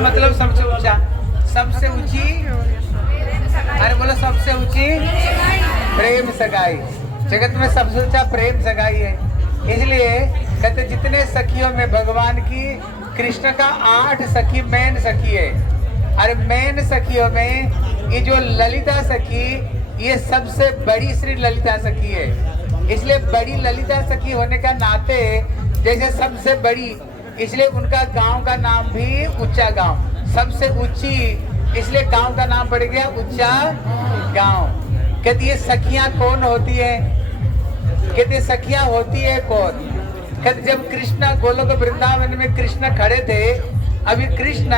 मतलब सबसे ऊंचा, सबसे ऊंची, अरे बोलो सबसे ऊंची प्रेम सगाई। जगत में सबसे ऊंचा प्रेम सगाई है। इसलिए कहते जितने सखियों में भगवान की कृष्ण का 8 सखी मेन सखी है। अरे मेन सखियों में ये जो ललिता सखी, ये सबसे बड़ी श्री ललिता सखी है। इसलिए बड़ी ललिता सखी होने का नाते जैसे सबसे बड़ी, इसलिए उनका गांव का नाम भी ऊंचा गांव, सबसे ऊंची, इसलिए गांव का नाम पड़ गया ऊंचा गांव। कहती ये सखियां कौन होती है? कहते सखियां होती है कौन? कहते जब कृष्ण गोलोक वृंदावन में कृष्ण खड़े थे, अभी कृष्ण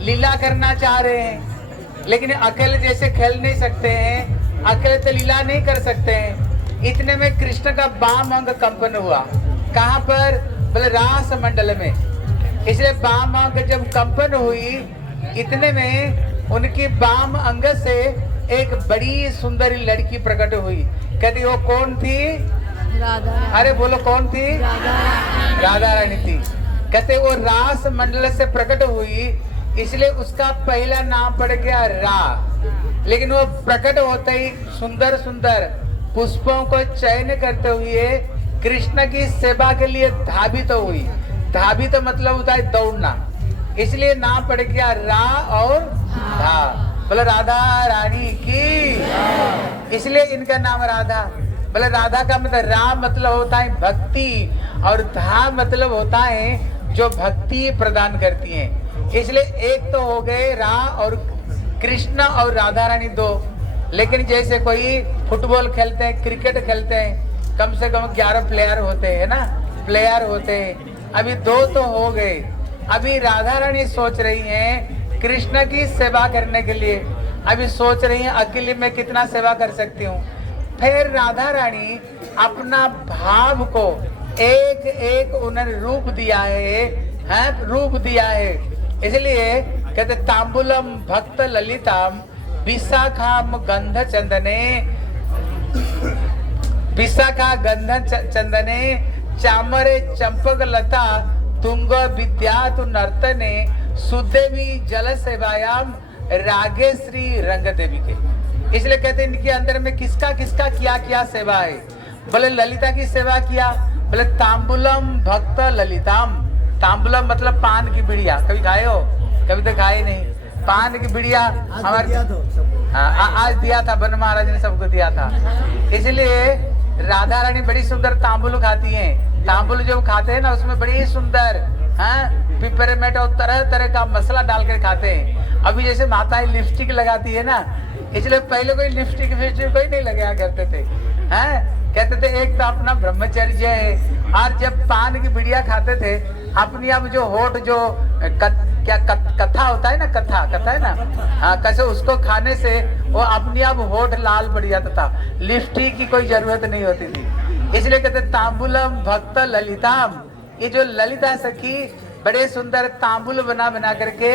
लीला करना चाह रहे हैं, लेकिन अकेले जैसे खेल नहीं सकते हैं, अकेले तो लीला नहीं कर सकते हैं। इतने में कृष्ण का बाम अंग कंपन हुआ। कहाँ पर? बोले रास मंडल में। इसलिए बाम अंग जब कंपन हुई, इतने में उनकी बाम अंग से एक बड़ी सुंदरी लड़की प्रकट हुई। कहती वो कौन थी? राधा। अरे बोलो कौन थी? राधा रानी थी। कहते वो रास मंडल से प्रकट हुई, इसलिए उसका पहला नाम पड़ गया रा। लेकिन वो प्रकट होते ही सुंदर सुंदर पुष्पों को चयन करते हुए कृष्ण की सेवा के लिए धावित तो हुई। धावित तो मतलब होता है दौड़ना, इसलिए नाम पड़ गया रा और धा। बोले राधा रानी की, इसलिए इनका नाम राधा। बोले राधा का मतलब रा मतलब होता है भक्ति, और धा मतलब होता है जो भक्ति प्रदान करती है। इसलिए एक तो हो गए रा और कृष्ण और राधा रानी दो। लेकिन जैसे कोई फुटबॉल खेलते हैं, क्रिकेट खेलते हैं, कम से कम 11 प्लेयर होते हैं ना, प्लेयर होते हैं। अभी 2 तो हो गए। अभी राधा रानी सोच रही हैं कृष्ण की सेवा करने के लिए। अभी सोच रही हैं अकेले में कितना सेवा कर सकती हूँ। फिर राधा रानी अपना भाव को एक एक उन्होंने रूप दिया है, रूप दिया है। इसलिए कहते तांबुलम भक्त ललिताम विशाखाम गंध चंदने, विशाखा गंध चंदने चामरे चंपक लता तुंग विद्या तु नर्तने सुदेवी जल सेवायाम रागे श्री रंग देवी के। इसलिए कहते हैं इनके अंदर में किसका किसका क्या क्या सेवा है। बोले ललिता की सेवा किया। बोले तांबुलम भक्त ललिताम। तांबुलम मतलब पान की बिड़िया, कभी खाए हो? कभी तो खाए नहीं। पान की बिड़िया हमारे आज दिया था, वन महाराज ने सबको दिया था। इसलिए राधा रानी बड़ी सुंदर तांबुल खाती हैं। तांबुल जब खाते हैं ना, उसमें बड़ी सुंदर पिपरमेंट और तरह तरह का मसाला डालकर खाते हैं। अभी जैसे माताएं लिपस्टिक लगाती है ना, इसलिए पहले कोई लिपस्टिक कोई नहीं लगाया करते थे। कहते थे एक तो अपना ब्रह्मचर्य है, और जब पान की बिड़िया खाते थे अपनी अब जो होठ जो कथा होता है ना, कथा है ना, कैसे उसको खाने से वो अपनी आप होठ लाल पड़ जाता था, लिपस्टिक की कोई जरूरत नहीं होती थी। इसलिए कहते तांबुलम भक्त ललिताम। ये जो ललिता सखी बड़े सुंदर तांबुल बना बना करके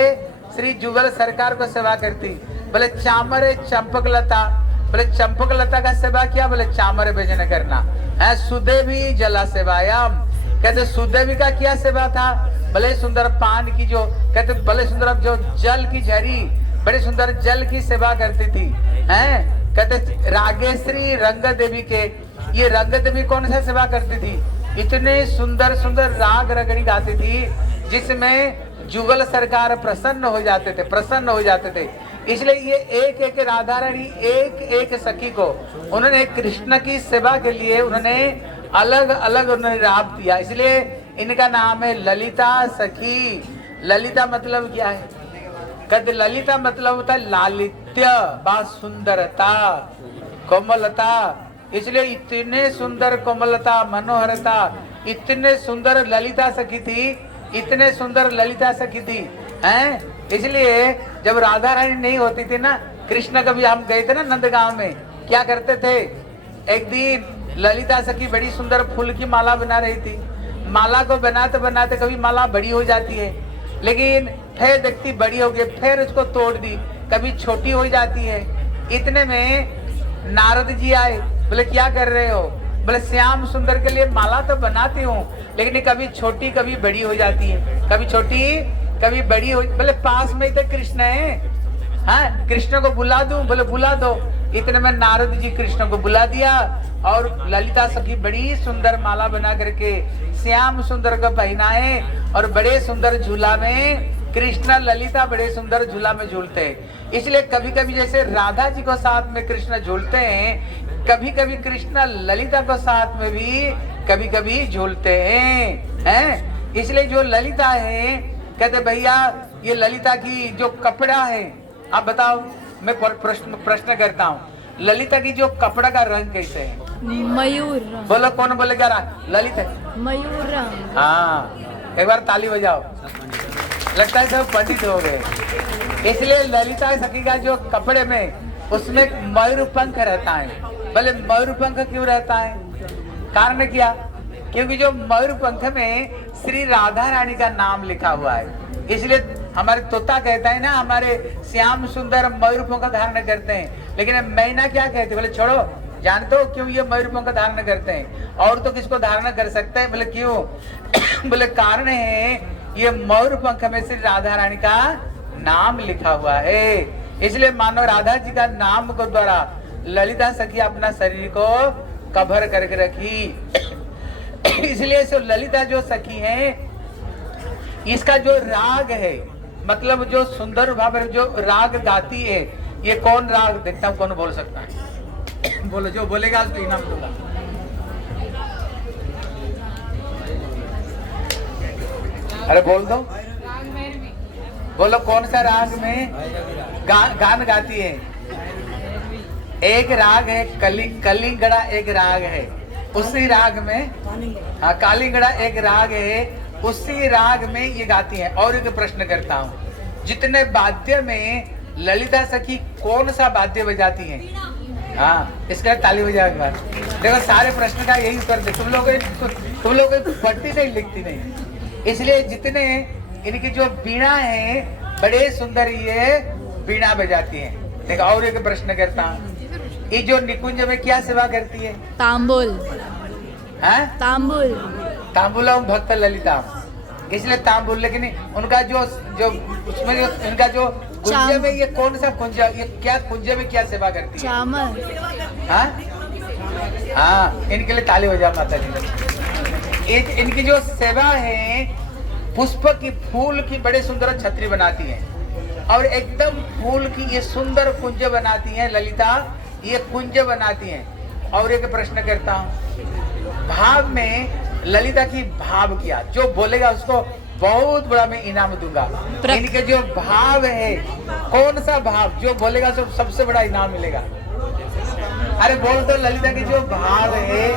श्री जुगल सरकार को सेवा करती। बोले चामर चंपक लता। बोले चंपक लता का सेवा किया। बोले चामर भेजन करना है। सुदेवी जला सेवायाम। कहते सुदेवी का क्या सेवा था? बड़े सुंदर पान की जो कहते बड़े सुंदर जो जल की झरी, बड़े सुंदर जल की सेवा करती थी। कहते रागेश्री रंग देवी के। ये रंग देवी कौन सा सेवा करती थी? इतने सुंदर सुंदर राग रगड़ी गाती थी जिसमें जुगल सरकार प्रसन्न हो जाते थे, प्रसन्न हो जाते थे। इसलिए ये एक एक राधा रानी एक एक सखी को उन्होंने कृष्ण की सेवा के लिए उन्होंने अलग अलग उन्होंने राग दिया। इसलिए इनका नाम है ललिता सखी। ललिता मतलब क्या है? कहते ललिता मतलब होता है लालित्य, बा सुंदरता, कोमलता। इसलिए इतने सुंदर कोमलता, मनोहरता, इतने सुंदर ललिता सखी थी, इतने सुंदर ललिता सखी थी। इसलिए जब राधा रानी नहीं होती थी ना, कृष्ण कभी हम गए थे ना नंदगांव में, क्या करते थे? एक दिन ललिता सखी बड़ी सुंदर फूल की माला बना रही थी। माला को बनाते बनाते कभी माला बड़ी हो जाती है, लेकिन फिर देखती बड़ी हो गई, फिर उसको तोड़ दी, कभी छोटी हो जाती है। इतने में नारद जी आए। बोले क्या कर रहे हो? बोले श्याम सुंदर के लिए माला तो बनाती हूँ, लेकिन कभी छोटी कभी बड़ी हो जाती है, कभी छोटी कभी बड़ी हो, बोले पास में ही तो कृष्ण है, हाँ कृष्ण को बुला दूं, बोले बुला दो। इतने में नारद जी कृष्ण को बुला दिया और ललिता सखी बड़ी सुंदर माला बना करके श्याम सुंदर को पहनाए और बड़े सुंदर झूला में कृष्ण ललिता बड़े सुंदर झूला में झूलते हैं। इसलिए कभी कभी जैसे राधा जी को साथ में कृष्ण झूलते हैं, कभी कभी कृष्ण ललिता को साथ में भी कभी कभी झूलते हैं। इसलिए जो ललिता है, कहते भैया ये ललिता की जो कपड़ा है, आप बताओ, मैं प्रश्न करता हूँ, ललिता की जो कपड़ा का रंग कैसे है? मयूर। बोलो कौन बोले क्या ललित है? मयूर। हाँ, एक बार ताली बजाओ, लगता है सब पंडित हो गए। इसलिए ललिता सखी का जो कपड़े में उसमें मयूर पंख रहता है। बोले मयूर पंख क्यों रहता है? कारण क्या? क्योंकि जो मयूर पंख में श्री राधा रानी का नाम लिखा हुआ है। इसलिए हमारे तोता कहता है ना, हमारे श्याम सुंदर मयूर पंख धारण करते हैं, लेकिन मैना क्या कहते? बोले छोड़ो, जानते हो क्यों ये मयूर पंख धारण करते हैं? और तो किसको धारण कर सकते हैं? बोले क्यों? बोले कारण है ये मयूर पंख में श्री राधा रानी का नाम लिखा हुआ है। इसलिए मानो राधा जी का नाम को द्वारा ललिता सखी अपना शरीर को कवर करके रखी। इसलिए सो ललिता जो सखी है, इसका जो राग है, मतलब जो सुंदर भाव में जो राग गाती है, ये कौन राग? देखता हूँ कौन बोल सकता है। बोलो, जो बोलेगा उसको इनाम दूंगा। अरे बोल दो, बोलो कौन सा राग में गान गाती है? एक राग है कलिंगड़ा, एक राग है उसी राग में, हाँ कालिंगड़ा एक राग है, उसी राग में ये गाती है। और एक प्रश्न करता हूँ, जितने वाद्य में ललिता सखी कौन सा वाद्य बजाती है? हाँ, इसका ताली बजाओ एक बार। देखो सारे प्रश्न का यही उत्तर दे। तुम लोग पढ़ती नहीं, लिखती नहीं। इसलिए जितने इनकी जो बीणा है, बड़े सुंदर ये बीणा बजाती है। देखो और एक प्रश्न करता हूँ, ये जो निकुंज में क्या सेवा करती है? तांबुल। हाँ, तांबुल। तांबुल भक्त ललिता, इसलिए तांबुल। लेकिन उनका जो उसमें जो इनका जो कुंज में, ये कौन सा कुंज, ये क्या कुंज में क्या सेवा करती है? चामर। हाँ हाँ, इनके लिए ताली हो जाओ माता जी। इनकी जो सेवा है, पुष्प की, फूल की बड़े सुंदर छतरी बनाती है और एकदम फूल की ये सुंदर कुंज बनाती है ललिता, ये कुंज बनाती है। और एक प्रश्न करता हूँ, भाव में ललिता की भाव क्या? जो बोलेगा उसको बहुत बड़ा मैं इनाम दूंगा। इनके जो भाव है, कौन सा भाव? जो बोलेगा सबसे बड़ा इनाम मिलेगा। अरे बोल दो, ललिता की जो भाव है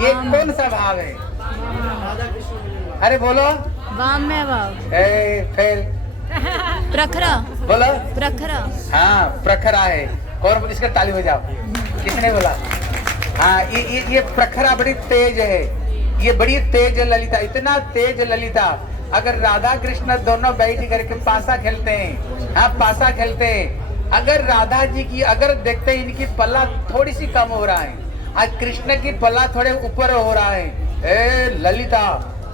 ये कौन सा भाव है? अरे बोलो। वाम में भाव। फेल। प्रखरा। बोलो। प्रखरा। हाँ प्रखरा है। और इसका ताली बजाओ। किसने बोला? हाँ, ये प्रखरा बड़ी तेज है, ये बड़ी तेज ललिता, इतना तेज ललिता। अगर राधा कृष्ण दोनों बैठ करके पासा खेलते हैं, हाँ पासा खेलते हैं, अगर राधा जी की अगर देखते हैं इनकी पल्ला थोड़ी सी कम हो रहा है, आज कृष्ण की पल्ला थोड़े ऊपर हो रहा है, ललिता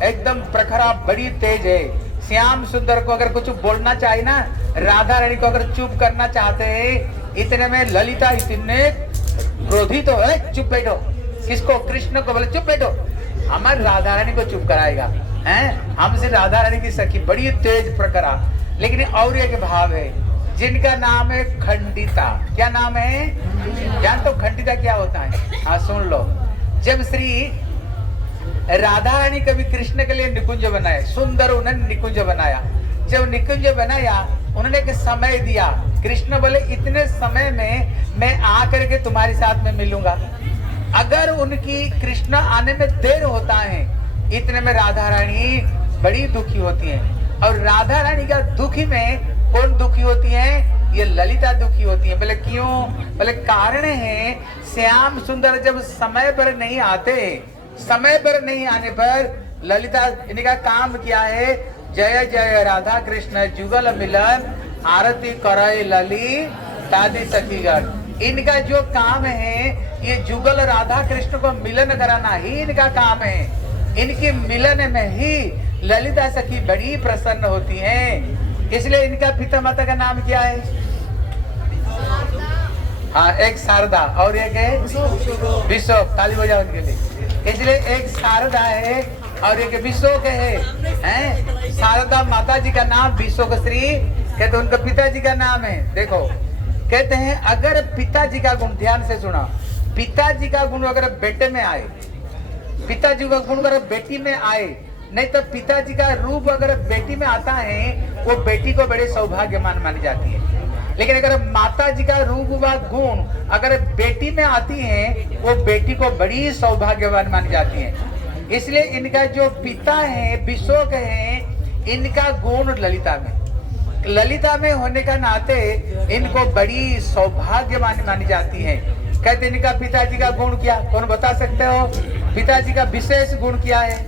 एकदम प्रखरा बड़ी तेज है। श्याम सुंदर को अगर कुछ बोलना चाहे ना, राधा रानी को अगर चुप करना चाहते हैं, इतने में ललिता इतने क्रोधित हो, चुप बैठो। किसको? कृष्ण को बोले चुप बैठो, हमारे राधा रानी को चुप कराएगा, हैं? हमसे राधा रानी की सखी बड़ी तेज प्रखरा। लेकिन और एक भाव है जिनका नाम है खंडिता। क्या नाम है? जान तो खंडिता क्या होता है? हाँ सुन लो। जब श्री राधा रानी कभी कृष्ण के लिए निकुंज बनाए, सुंदर उन्होंने निकुंज बनाया। जब निकुंज बनाया, उन्होंने एक समय दिया। कृष्ण बोले इतने समय में मैं आकर के तुम्हारे साथ में मिलूंगा। अगर उनकी कृष्ण आने में देर होता है, इतने में राधा रानी बड़ी दुखी होती हैं। और राधा रानी का दुखी में कौन दुखी होती है? ये ललिता दुखी होती है। बोले क्यों? बोले कारण है श्याम सुंदर जब समय पर नहीं आते, समय पर नहीं आने पर ललिता, इनका काम क्या है? जय जय राधा कृष्ण जुगल मिलन आरती करय लली दादी सखीगण। इनका जो काम है, ये जुगल राधा कृष्ण को मिलन कराना ही इनका काम है। इनके मिलन में ही ललिता सखी बड़ी प्रसन्न होती हैं। इसलिए इनका पिता माता का नाम क्या है? हाँ, एक शारदा और एक है विशोक। ताली बजाओ उनके लिए। इसलिए एक शारदा है और एक विशोक है। शारदा माता जी का नाम, विशोक श्री कहते उनका पिताजी का नाम है। देखो कहते हैं अगर पिताजी का गुण, ध्यान से सुना, पिताजी का गुण अगर बेटे में आए, पिताजी का गुण अगर बेटी में आए, नहीं तो पिताजी का रूप अगर बेटी में आता है वो बेटी को बड़े सौभाग्यमान मानी जाती है। लेकिन अगर माता जी का रूप व गुण अगर बेटी में आती है वो बेटी को बड़ी सौभाग्यवान मानी जाती है। इसलिए इनका जो पिता है विशोक है, इनका गुण ललिता में होने का नाते इनको बड़ी सौभाग्यवान मानी जाती है। कहते इनका पिताजी का गुण क्या, कौन बता सकते हो? पिताजी का विशेष गुण क्या है?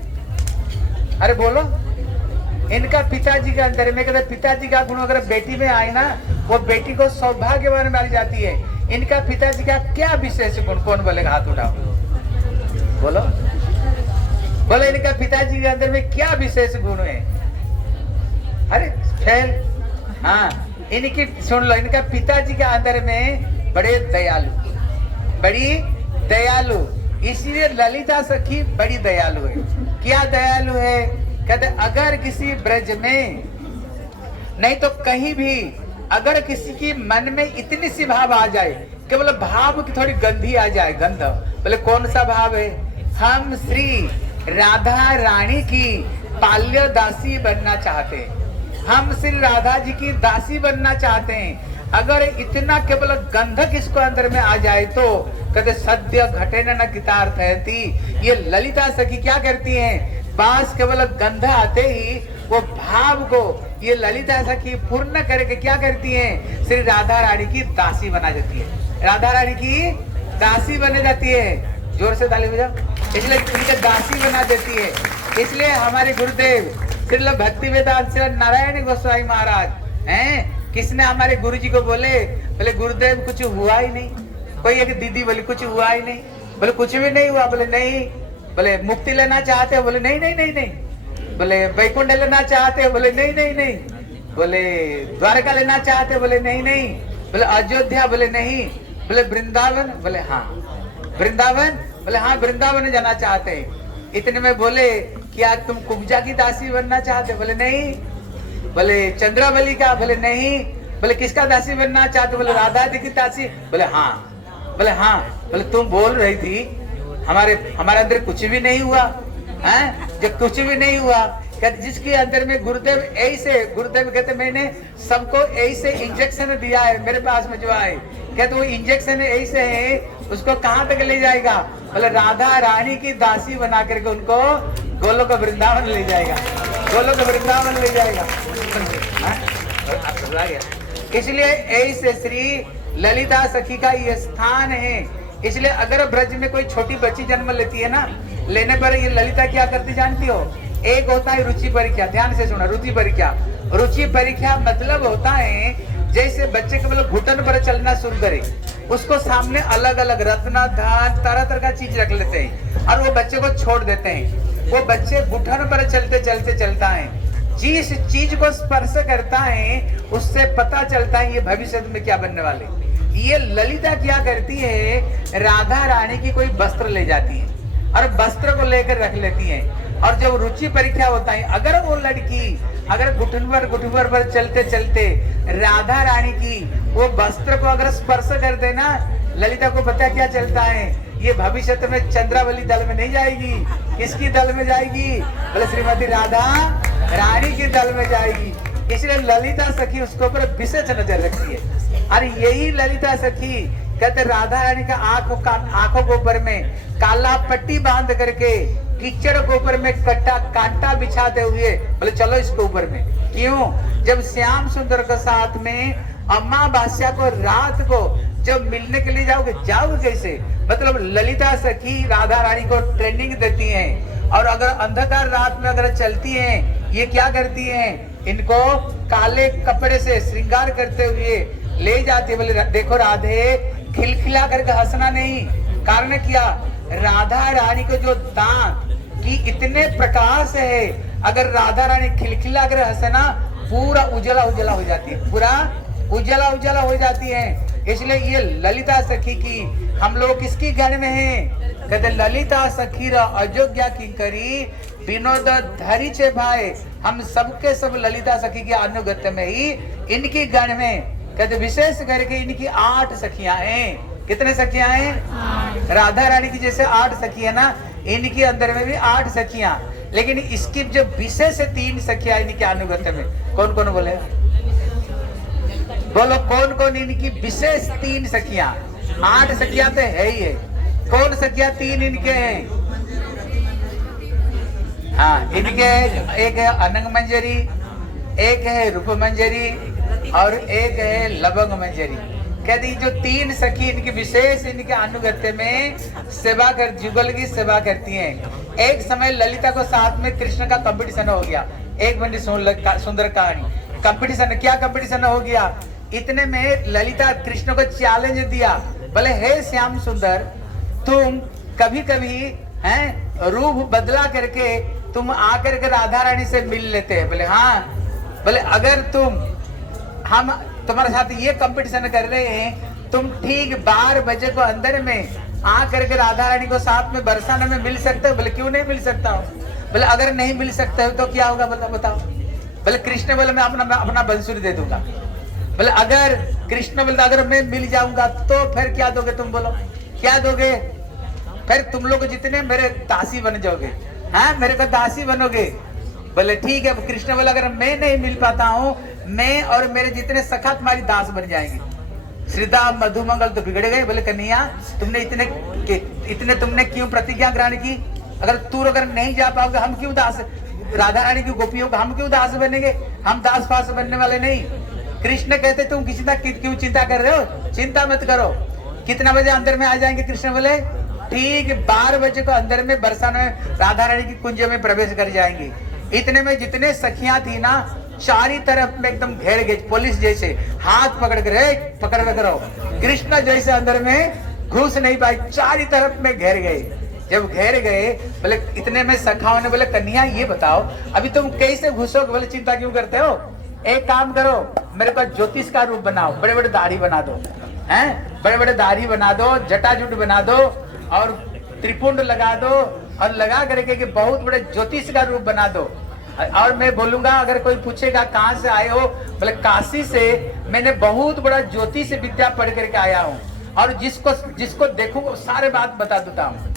अरे बोलो। इनका पिताजी के अंदर में कहते पिताजी का गुण अगर बेटी में आए ना वो बेटी को सौभाग्यवान मानी जाती है। इनका पिताजी का क्या विशेष गुण, कौन बोलेगा? हाथ उठाओ, बोलो बोलो। इनका पिताजी के अंदर में क्या विशेष गुण है? अरे फेल। हाँ, इनकी सुन लो, इनका पिताजी के अंदर में बड़ी दयालु, इसलिए ललिता सखी बड़ी दयालु है। क्या दयालु है? कहते अगर किसी ब्रज में, नहीं तो कहीं भी, अगर किसी की मन में इतनी सी भाव आ जाए, केवल भाव की थोड़ी गंधी आ जाए, गंध, बोले कौन सा भाव है? हम श्री राधा रानी की पाल्य दासी बनना चाहते हैं, हम श्री राधा जी की दासी बनना चाहते हैं। अगर इतना केवल गंध किसको अंदर में आ जाए तो कहते सद्य घटे न कितार्थ है। ये ललिता सखी क्या करती हैं? पास केवल गंध आते ही वो भाव को ये ललिता सखी पूर्ण करके क्या करती हैं? श्री राधा रानी की दासी बना जाती है। राधा रानी की दासी बन जाती है। जोर से ताली बजाओ। इसलिए उनके दासी बना देती है। इसलिए हमारे गुरुदेव श्री भक्ति वेदांत श्री नारायण गोस्वामी महाराज हैं, किसने हमारे गुरुजी को बोले गुरुदेव कुछ हुआ ही नहीं। कोई एक दीदी बोली कुछ हुआ ही नहीं, बोले कुछ भी नहीं हुआ। बोले नहीं। बोले मुक्ति लेना चाहते हो? बोले नहीं नहीं नहीं नहीं। बोले वैकुंठ लेना चाहते हो? बोले नहीं नहीं नहीं। बोले द्वारका लेना चाहते हो? बोले नहीं नहीं। बोले अयोध्या? बोले नहीं। बोले वृंदावन? बोले हाँ। वृंदावन? बोले हाँ वृंदावन जाना चाहते हैं। इतने में बोले क्या तुम कुब्जा की दासी बनना चाहते? बोले नहीं। बोले चंद्रावली का? बोले नहीं। बोले किसका दासी बनना चाहते? बोले राधा जी की दासी? बोले हाँ। बोले हाँ। बोले तुम बोल रही थी हमारे अंदर कुछ भी नहीं हुआ है? जब कुछ भी नहीं हुआ, कहते जिसके अंदर में गुरुदेव कहते मैंने सबको ऐसे इंजेक्शन दिया है मेरे पास में जो आए, कहते वो इंजेक्शन ऐसे है उसको कहाँ तक ले जाएगा? बोले राधा रानी की दासी बना करके उनको गोलोक वृंदावन ले जाएगा, गोलोक वृंदावन ले जाएगा। इसलिए ऐसे श्री ललिता सखी का ये स्थान है। इसलिए अगर ब्रज में कोई छोटी बच्ची जन्म लेती है ना, लेने पर ये ललिता क्या करती जानती हो? एक होता है रुचि परीक्षा। ध्यान से सुना, रुचि परीक्षा। रुचि परीक्षा मतलब होता है जैसे बच्चे के मतलब घुटन पर चलना शुरू करे, उसको सामने अलग अलग रत्न धान तरह तरह का चीज रख लेते हैं और वो बच्चे को छोड़ देते हैं। वो बच्चे घुटन पर चलते चलते चलता है, जिस चीज को स्पर्श करता है उससे पता चलता है ये भविष्य में क्या बनने वाले। ये ललिता क्या करती है? राधा रानी की कोई वस्त्र ले जाती है और वस्त्र को लेकर रख लेती है। और जब रुचि परीक्षा होता है, अगर वो लड़की अगर घुटन पर चलते चलते राधा रानी की वो वस्त्र को अगर स्पर्श कर देना, ललिता को पता क्या चलता है? ये भविष्य में चंद्रावली दल में नहीं जाएगी। किसकी दल में जाएगी? बोले श्रीमती राधा रानी की दल में जाएगी। इसलिए ललिता सखी उसके ऊपर विशेष नजर रखती है। और यही ललिता सखी कहते राधा रानी का आंखों के ऊपर में काला पट्टी बांध करके कीचड़ के ऊपर में कांटा बिछाते हुए बोले चलो इसके ऊपर में। क्यों? जब श्याम सुंदर के साथ में अमावस्या को रात को जब मिलने के लिए जाओगे कैसे? मतलब ललिता सखी राधा रानी को ट्रेनिंग देती हैं। और अगर अंधकार रात में अगर चलती हैं, ये क्या करती हैं? इनको काले कपड़े से श्रृंगार करते हुए ले जाती है। बोले देखो राधे, खिलखिला करके हंसना नहीं। कारण क्या? राधा रानी को जो दांत की इतने प्रकाश है, अगर राधा रानी खिलखिला कर हंसे ना, पूरा उजला उजला हो जाती है, पूरा उजला उजला हो जाती है। इसलिए ये ललिता सखी की हम लोग किसकी गण में हैं? कहते ललिता सखी र अयोग्या की करी विनोद धरी छे भाई। हम सबके सब ललिता सखी के अनुगत्य में ही इनकी गण में, कहते विशेष करके इनकी 8 सखियां हैं। कितने सखियां हैं? राधा रानी की जैसे 8 सखी है ना, इनके अंदर में भी 8 सखियां। लेकिन इसकी जो विशेष 3 सखियां इनके अनुगत्य में, कौन कौन बोले? बोलो कौन कौन इनकी विशेष 3 सखियां? 8 सखियां तो है ही है। कौन सखियां 3 इनके हैं? हाँ, इनके एक है अनंग मंजरी, एक है रूप मंजरी और एक है लवंग मंजरी। कहती जो 3 सखी इनकी विशेष इनके अनुगत्य में सेवा कर, जुगल की सेवा करती हैं। एक समय ललिता को साथ में कृष्ण का कंपटीशन हो गया। एक मिनट सुंदर कहानी। कंपटीशन, क्या कंपटीशन हो गया? इतने में ललिता कृष्ण को चैलेंज दिया, बोले हे श्याम सुंदर, तुम कभी कभी हैं रूप बदला करके तुम आकर के राधा रानी से मिल लेते हैं। बोले हाँ। बोले अगर हम तुम्हारे साथ ये कंपटीशन कर रहे हैं, तुम ठीक 12 बजे को अंदर में आकर के राधा रानी को साथ में बरसाने में मिल सकते हो? बोले क्यों नहीं मिल सकता हो? बोले अगर नहीं मिल सकते हो तो क्या होगा बताओ। बोले कृष्ण बोले मैं अपना बंसुरी दे दूंगा। बोले अगर कृष्ण बोलता अगर मैं मिल जाऊंगा तो फिर क्या दोगे? तुम बोलो क्या दोगे? फिर तुम लोग जितने मेरे दासी बन जाओगे। हाँ, मेरे को दासी बनोगे। बोले ठीक है। कृष्ण बोले अगर मैं नहीं मिल पाता हूँ, मैं और मेरे जितने सखा तुम्हारी दास बन जाएंगे। श्रीदा मधुमंगल तो बिगड़ गए। बोले कन्हैया तुमने इतने तुमने क्यों प्रतिज्ञा ग्रहण की? अगर तू अगर नहीं जा पाओगे, हम क्यों दास, राधा रानी की गोपियों को हम क्यों दास बनेंगे? हम दास फास बनने वाले नहीं। कृष्ण कहते तुम क्यों चिंता कर रहे हो? चिंता मत करो। कितना बजे अंदर में आ जाएंगे? कृष्ण बोले ठीक 12 बजे को अंदर में बरसाने में राधा रानी की कुंज में प्रवेश कर जाएंगे। इतने में जितने सखियां थी ना, चारी तरफ में एकदम घेर गए, पुलिस जैसे हाथ पकड़ कर पकड़ करो। कृष्ण जैसे अंदर में घुस नहीं पाए, चारी तरफ में घेर गए। जब घेर गए, बोले इतने में सखाओं ने बोले कन्हैया ये बताओ अभी तुम कैसे घुसोगे? बोले चिंता क्यों करते हो, एक काम करो, मेरे पास ज्योतिष का रूप बनाओ, बड़े बड़े दाढ़ी बना दो, हैं बड़े बड़े दाढ़ी बना दो, जटाजुट बना दो और त्रिपुंड लगा दो और लगा करके कि बहुत बड़े ज्योतिष का रूप बना दो। और मैं बोलूंगा अगर कोई पूछेगा कहाँ से आए हो, बोले काशी से मैंने बहुत बड़ा ज्योतिष विद्या पढ़ करके आया हूँ और जिसको देखूंगा सारे बात बता देता हूँ।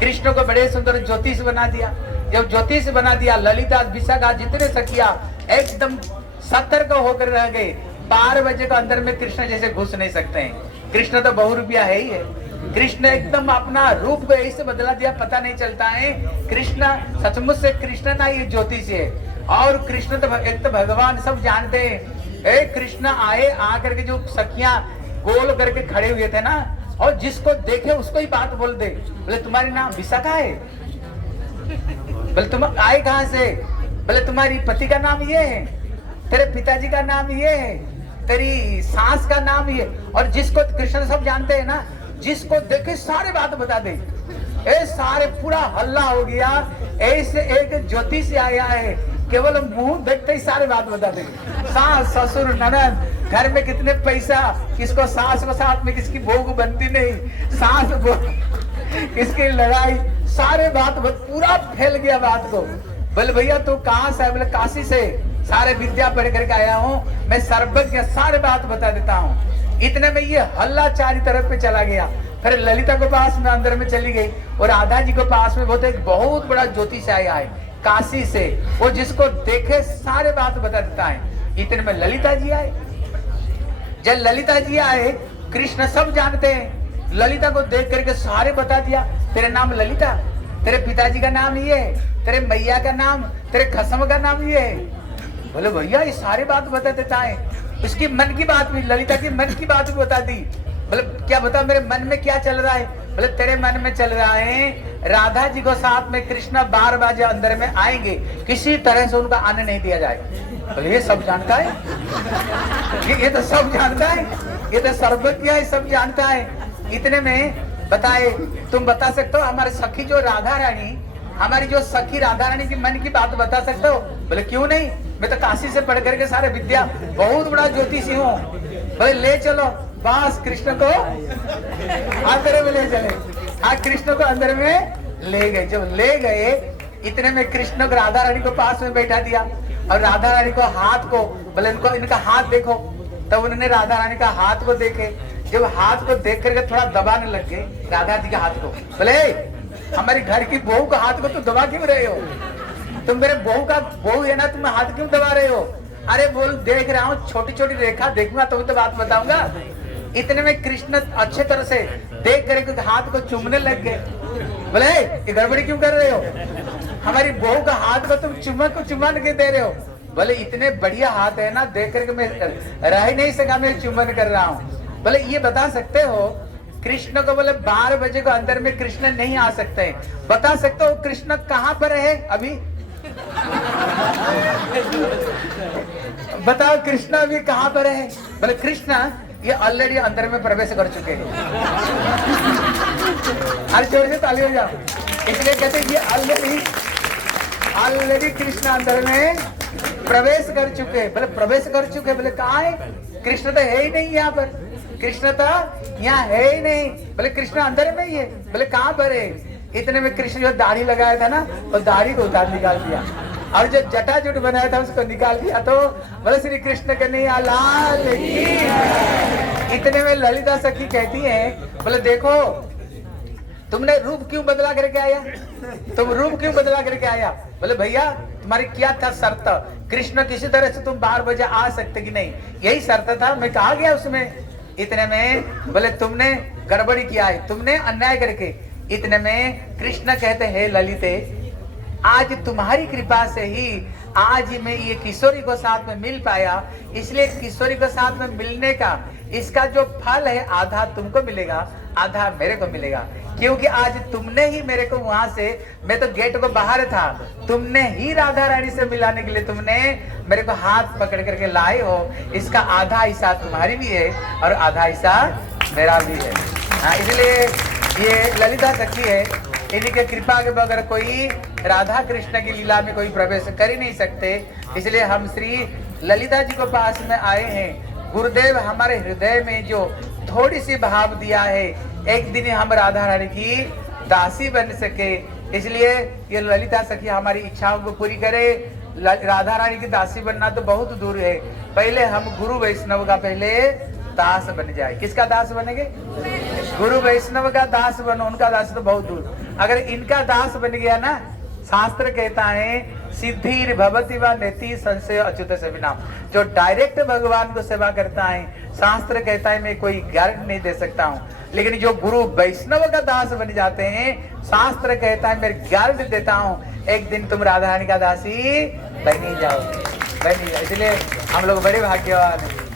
कृष्ण को बड़े सुंदर ज्योतिष बना दिया। जब ज्योतिष बना दिया, ललिता विशाखा जितने सखिया एकदम सतर्क होकर रह गए। 12 बजे को अंदर में कृष्ण जैसे घुस नहीं सकते हैं। कृष्ण तो बहुरूपिया है ही है। कृष्ण एकदम अपना रूप को ऐसे बदला दिया, पता नहीं चलता है। कृष्ण सचमुच से कृष्ण ना ये ज्योतिष है। और कृष्ण तो एक तो भगवान सब जानते हैं। कृष्ण आए, आकर के जो सखियां गोल करके खड़े हुए थे ना, और जिसको देखे उसको ही बात बोल दे। बोले तुम्हारी नाम विशाखा है? बोले तुम आए कहाँ से? बोले तुम्हारी पति का नाम ये है, तेरे पिताजी का नाम ये है, तेरी सास का नाम ये। और जिसको कृष्ण सब जानते हैं ना, जिसको देखे सारे बात बता दे। सारे पूरा हल्ला हो गया। ऐसे एक ज्योतिष आया है, केवल मुंह देखते ही सारे बात बता दे। सास ससुर ननद, घर में कितने पैसा, किसको सास को साथ में किसकी भोग बनती नहीं, सास किसकी लड़ाई, सारे बात पूरा फैल गया बात को। बोले भैया तू कहाँ से? बोले काशी से, सारे विद्या पढ़ करके आया हूँ, मैं सर्वज्ञ, सारे बात बता देता हूँ। इतने में ये हल्ला चारी तरफ पे चला गया। फिर ललिता के पास में अंदर में चली गई और राधा जी के पास में एक बहुत बड़ा ज्योतिष आया है काशी से, वो जिसको देखे सारे बात बता देता है। इतने में ललिता जी आए। जब ललिता जी आए, कृष्ण सब जानते हैं। ललिता को देख करके सारे बता दिया, तेरे नाम ललिता, तेरे पिताजी का नाम ये है, तेरे मैया का नाम, तेरे खसम का नाम ये है। बोले भैया ये सारे बात बता देता है। उसकी मन की बात भी, ललिता की मन की बात भी बता दी। बोले क्या बता, मेरे मन में क्या चल रहा है? बोले तेरे मन में चल रहा है राधा जी को साथ में कृष्ण 12 बजे अंदर में आएंगे, किसी तरह से उनका आने नहीं दिया जाए। बोले ये सब जानता है, ये तो सब जानता है, ये तो सर्वज्ञ है, सब जानता है। इतने में बताए, तुम बता सकते हो हमारे सखी जो राधा रानी हमारी जो सखी राधा रानी की मन की बात बता सकते हो? बोले क्यों नहीं, मैं तो काशी से पढ़ करके सारे विद्या बहुत बड़ा ज्योतिषी हूँ। बोले ले चलो। बस कृष्ण को अंदर में ले चले। हाँ, कृष्ण को अंदर में ले गए। जब ले गए इतने में कृष्ण को राधा रानी को पास में बैठा दिया और राधा रानी को हाथ को, बोले इनको इनका हाथ देखो। तब उन्होंने राधा रानी का हाथ को देखे। जब हाथ को देख करके थोड़ा दबाने लग गए राधा जी के हाथ को। बोले हमारी घर की बहू का हाथ को तुम दबा क्यों रहे हो? तुम मेरे बहू है ना, तुम हाथ क्यों दबा रहे हो? अरे बोल देख रहा हूँ, छोटी छोटी रेखा देखूंगा तो बात बताऊंगा। इतने में कृष्ण अच्छे तरह से देख करके हाथ को चूमने लग गए। बोले ये गड़बड़ी क्यों कर रहे हो? हमारी बहू का हाथ को तुम चुम्बन के दे रहे हो। बोले इतने बढ़िया हाथ है ना, देख करके मैं रह ही नहीं सका, मैं चुम्बन कर रहा हूँ। बोले ये बता सकते हो कृष्ण को? बोले 12 बजे को अंदर में कृष्ण नहीं आ सकते। बता सकते हो कृष्ण कहाँ पर है अभी? बताओ कृष्ण अभी कहाँ पर है? बोले कृष्ण ये ऑलरेडी अंदर में प्रवेश कर चुके हैं। हर जोर से ताली हो जाओ। इसलिए कहते ये ऑलरेडी कृष्ण अंदर में प्रवेश कर चुके। बोले प्रवेश कर चुके, बोले कहाँ है? कृष्ण तो है ही नहीं यहाँ पर, कृष्ण तो यहाँ है ही नहीं। बोले कृष्ण अंदर में ही है। बोले कहाँ पर है? इतने में कृष्ण जो दाढ़ी लगाया था ना, वो दाढ़ी को उतार निकाल दिया और जो जटाजूट बनाया था उसको निकाल दिया। तो बोले श्री कृष्ण कन्हैया लाल की। इतने में ललिता सखी कहती है, बोले देखो तुमने रूप क्यों बदला करके आया? तुम रूप क्यों बदला करके आया? बोले भैया तुम्हारी क्या था शर्त? कृष्ण किसी तरह से तुम 12 बजे आ सकते कि नहीं, यही शर्त था। मैं कहा गया उसमें। इतने में बोले तुमने गड़बड़ी किया है, तुमने अन्याय करके। इतने में कृष्ण कहते हैं ललिते आज तुम्हारी कृपा से ही आज मैं ये किशोरी को साथ में मिल पाया। इसलिए किशोरी को साथ में मिलने का इसका जो फल है आधा तुमको मिलेगा, आधा मेरे को मिलेगा। क्योंकि आज तुमने ही मेरे को वहां से, मैं तो गेट को बाहर था, तुमने ही राधा रानी से मिलाने के लिए तुमने मेरे को हाथ पकड़ करके लाए हो। इसका आधा हिस्सा तुम्हारी भी है और आधा हिस्सा मेरा भी है। हाँ, इसलिए ये ललिता सखी है, इन्हीं के कृपा के बगैर कोई राधा कृष्ण की लीला में कोई प्रवेश कर ही नहीं सकते। इसलिए हम श्री ललिता जी को पास में आए हैं। गुरुदेव हमारे हृदय में जो थोड़ी सी भाव दिया है, एक दिन हम राधा रानी की दासी बन सके, इसलिए ये ललिता सखी हमारी इच्छाओं को पूरी करे। राधा रानी की दासी बनना तो बहुत दूर है, पहले हम गुरु वैष्णव का पहले दास बन जाए। किसका दास बनेंगे? गुरु वैष्णव का दास बनो, उनका दास तो बहुत दूर। अगर इनका दास बन गया ना, शास्त्र कहता है सिद्धि भवति व नेति संशय अच्युत से बिना। जो डायरेक्ट भगवान को सेवा करता है, शास्त्र कहता है मैं कोई गारंटी नहीं दे सकता हूँ। लेकिन जो गुरु वैष्णव का दास बन जाते हैं, शास्त्र कहता है मैं गारंटी देता हूँ एक दिन तुम राधा रानी का दासी बन ही जाओगे। इसलिए हम लोग बड़े भाग्यवान हैं।